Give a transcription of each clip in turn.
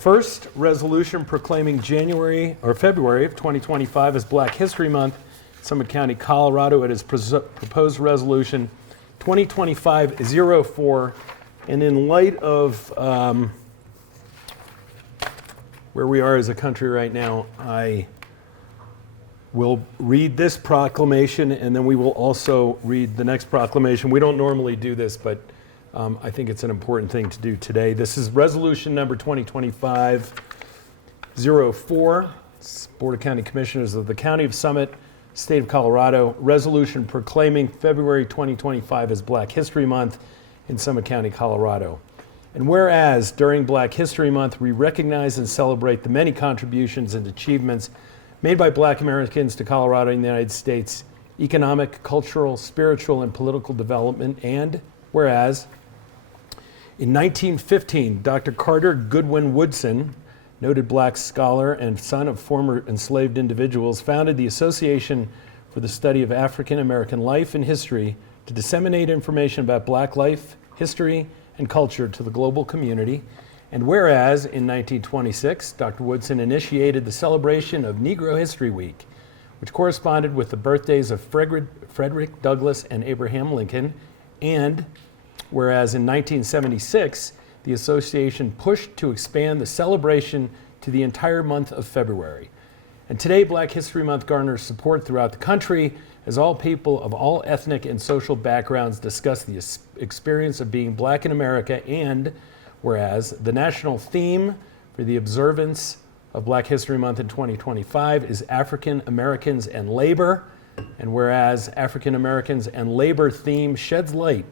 first resolution proclaiming January or February of 2025 as Black History Month, Summit County, Colorado. It is proposed resolution 2025-04. And in light of where we are as a country right now, I will read this proclamation, and then we will also read the next proclamation. We don't normally do this, but I think it's an important thing to do today. This is resolution number 2025-04. It's Board of County Commissioners of the County of Summit, State of Colorado, resolution proclaiming February 2025 as Black History Month in Summit County, Colorado. And whereas during Black History Month, we recognize and celebrate the many contributions and achievements made by Black Americans to Colorado and the United States, economic, cultural, spiritual, and political development. And whereas in 1915, Dr. Carter Goodwin Woodson, noted Black scholar and son of former enslaved individuals, founded the Association for the Study of African American Life and History to disseminate information about Black life, history, and culture to the global community. And whereas in 1926, Dr. Woodson initiated the celebration of Negro History Week, which corresponded with the birthdays of Frederick Douglass and Abraham Lincoln. And whereas in 1976, the association pushed to expand the celebration to the entire month of February. And today, Black History Month garners support throughout the country as all people of all ethnic and social backgrounds discuss the experience of being Black in America. And whereas the national theme for the observance of Black History Month in 2025 is African Americans and Labor, and whereas African Americans and Labor theme sheds light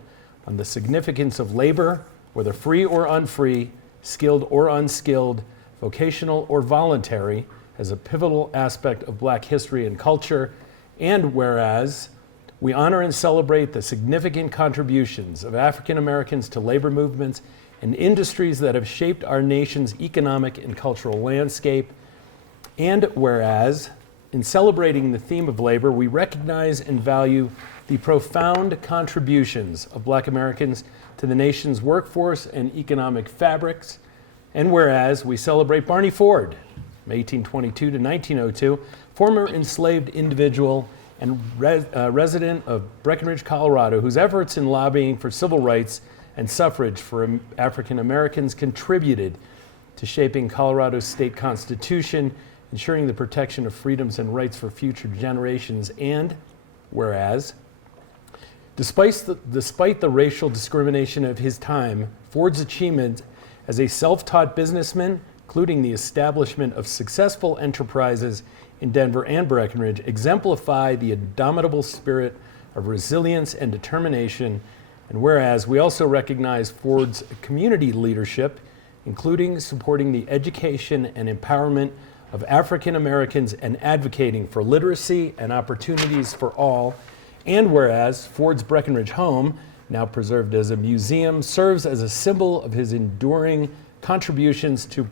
on the significance of labor, whether free or unfree, skilled or unskilled, vocational or voluntary, as a pivotal aspect of Black history and culture. And whereas we honor and celebrate the significant contributions of African Americans to labor movements and industries that have shaped our nation's economic and cultural landscape. And whereas in celebrating the theme of labor, we recognize and value the profound contributions of Black Americans to the nation's workforce and economic fabrics. And whereas we celebrate Barney Ford, from 1822 to 1902, former enslaved individual and resident of Breckenridge, Colorado, whose efforts in lobbying for civil rights and suffrage for African Americans contributed to shaping Colorado's state constitution, ensuring the protection of freedoms and rights for future generations. And whereas, despite the racial discrimination of his time, Ford's achievement as a self-taught businessman, including the establishment of successful enterprises in Denver and Breckenridge, exemplify the indomitable spirit of resilience and determination. And whereas we also recognize Ford's community leadership, including supporting the education and empowerment of African Americans and advocating for literacy and opportunities for all. And whereas Ford's Breckenridge home, now preserved as a museum, serves as a symbol of his enduring contributions to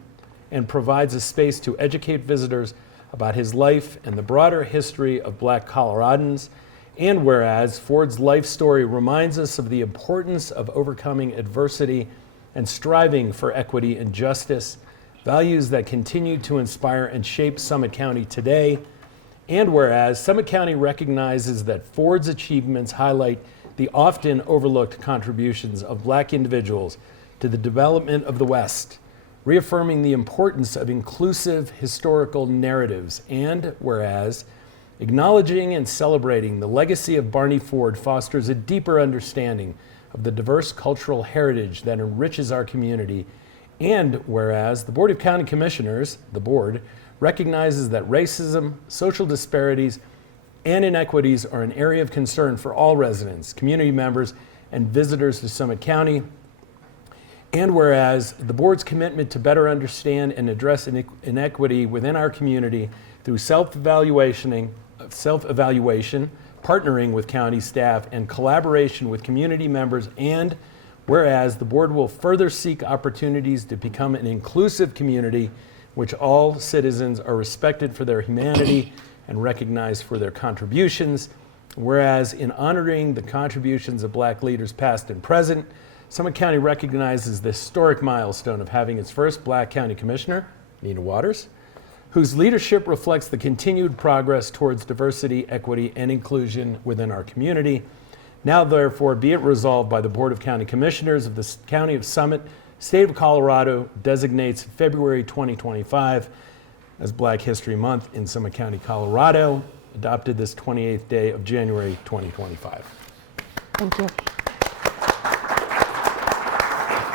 and provides a space to educate visitors about his life and the broader history of Black Coloradans. And whereas Ford's life story reminds us of the importance of overcoming adversity and striving for equity and justice, values that continue to inspire and shape Summit County today. And whereas Summit County recognizes that Ford's achievements highlight the often overlooked contributions of Black individuals to the development of the West, reaffirming the importance of inclusive historical narratives. And whereas acknowledging and celebrating the legacy of Barney Ford fosters a deeper understanding of the diverse cultural heritage that enriches our community. And whereas the Board of County Commissioners, the board, recognizes that racism, social disparities, and inequities are an area of concern for all residents, community members, and visitors to Summit County. And whereas the board's commitment to better understand and address inequity within our community through self-evaluation, partnering with county staff, and collaboration with community members. And whereas the board will further seek opportunities to become an inclusive community in which all citizens are respected for their humanity and recognized for their contributions. Whereas in honoring the contributions of Black leaders past and present, Summit County recognizes the historic milestone of having its first Black County Commissioner, Nina Waters, whose leadership reflects the continued progress towards diversity, equity, and inclusion within our community. Now, therefore, be it resolved by the Board of County Commissioners of the County of Summit, State of Colorado, designates February 2025 as Black History Month in Summit County, Colorado, adopted this 28th day of January 2025. Thank you.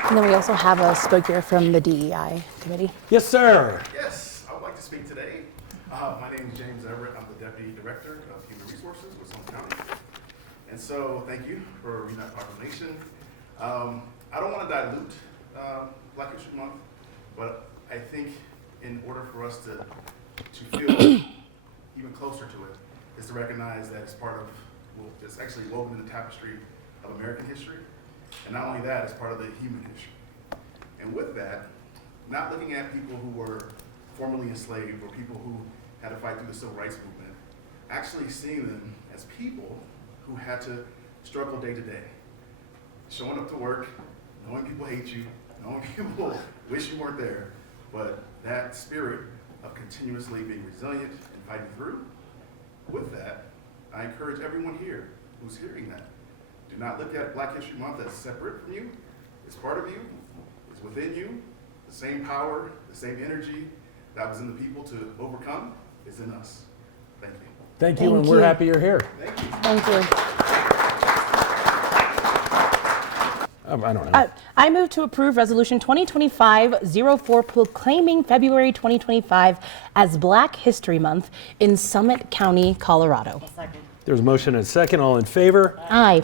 And then we also have a speaker from the DEI committee. Yes, sir. Yes, I would like to speak today. My name is James Everett. I'm the Deputy Director of Human Resources with Summit County. And so thank you for reading that proclamation. I don't want to dilute Black History Month, but I think in order for us to feel even closer to it is to recognize that it's part of, well, it's actually woven in the tapestry of American history. And not only that, it's part of the human history. And with that, not looking at people who were formerly enslaved or people who had to fight through the civil rights movement, actually seeing them as people who had to struggle day to day. Showing up to work, knowing people hate you, knowing people wish you weren't there, but that spirit of continuously being resilient and fighting through. With that, I encourage everyone here who's hearing that. Do not look at Black History Month as separate from you. It's part of you. It's within you. The same power, the same energy that was in the people to overcome is in us. Thank you. Thank you, and we're happy you're here. Thank you. Thank you. I don't know. I move to approve Resolution 2025-04 proclaiming February 2025 as Black History Month in Summit County, Colorado. There's a motion and a second. All in favor? Aye.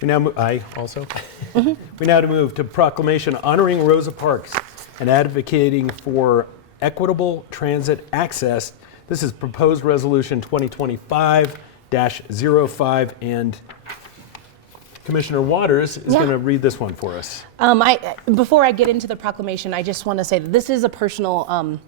We now aye also. We now move to proclamation honoring Rosa Parks and advocating for equitable transit access. This is proposed resolution 2025-05, and Commissioner Waters is going to read this one for us. Before I get into the proclamation, I just want to say that this is a personal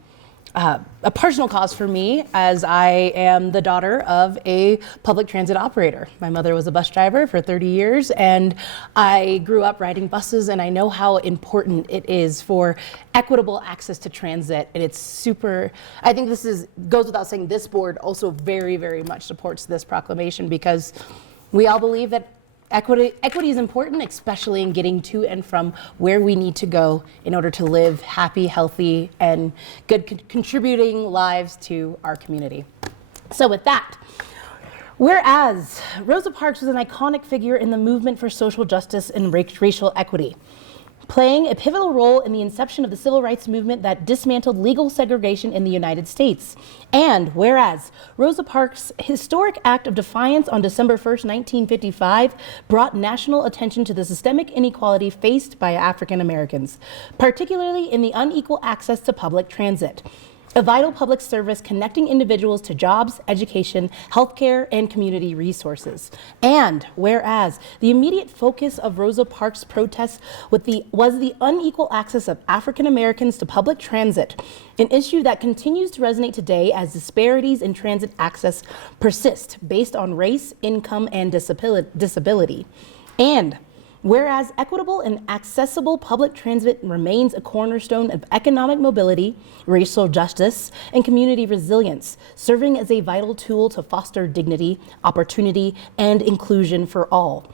cause for me, as I am the daughter of a public transit operator. My mother was a bus driver for 30 years, and I grew up riding buses, and I know how important it is for equitable access to transit. And it's super, I think goes without saying, this board also very, very much supports this proclamation, because we all believe that Equity is important, especially in getting to and from where we need to go in order to live happy, healthy, and good contributing lives to our community. So with that, whereas Rosa Parks was an iconic figure in the movement for social justice and racial equity, playing a pivotal role in the inception of the civil rights movement that dismantled legal segregation in the United States. And whereas Rosa Parks' historic act of defiance on December 1st, 1955 brought national attention to the systemic inequality faced by African Americans, particularly in the unequal access to public transit, a vital public service connecting individuals to jobs, education, healthcare, and community resources. And whereas the immediate focus of Rosa Parks' protests was the unequal access of African Americans to public transit, an issue that continues to resonate today as disparities in transit access persist based on race, income, and disability. And whereas equitable and accessible public transit remains a cornerstone of economic mobility, racial justice, and community resilience, serving as a vital tool to foster dignity, opportunity, and inclusion for all.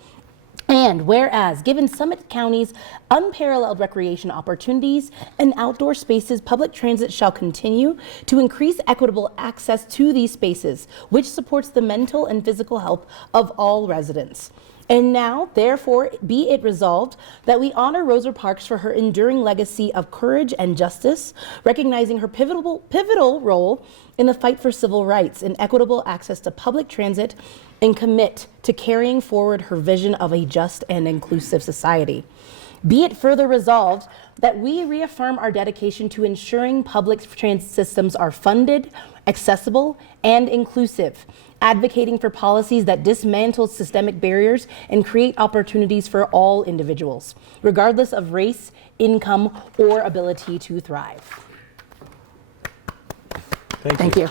And whereas, given Summit County's unparalleled recreation opportunities and outdoor spaces, public transit shall continue to increase equitable access to these spaces, which supports the mental and physical health of all residents. And now, therefore, be it resolved that we honor Rosa Parks for her enduring legacy of courage and justice, recognizing her pivotal role in the fight for civil rights and equitable access to public transit, and commit to carrying forward her vision of a just and inclusive society. Be it further resolved that we reaffirm our dedication to ensuring public transit systems are funded, accessible, and inclusive, advocating for policies that dismantle systemic barriers and create opportunities for all individuals, regardless of race, income, or ability to thrive. Thank you.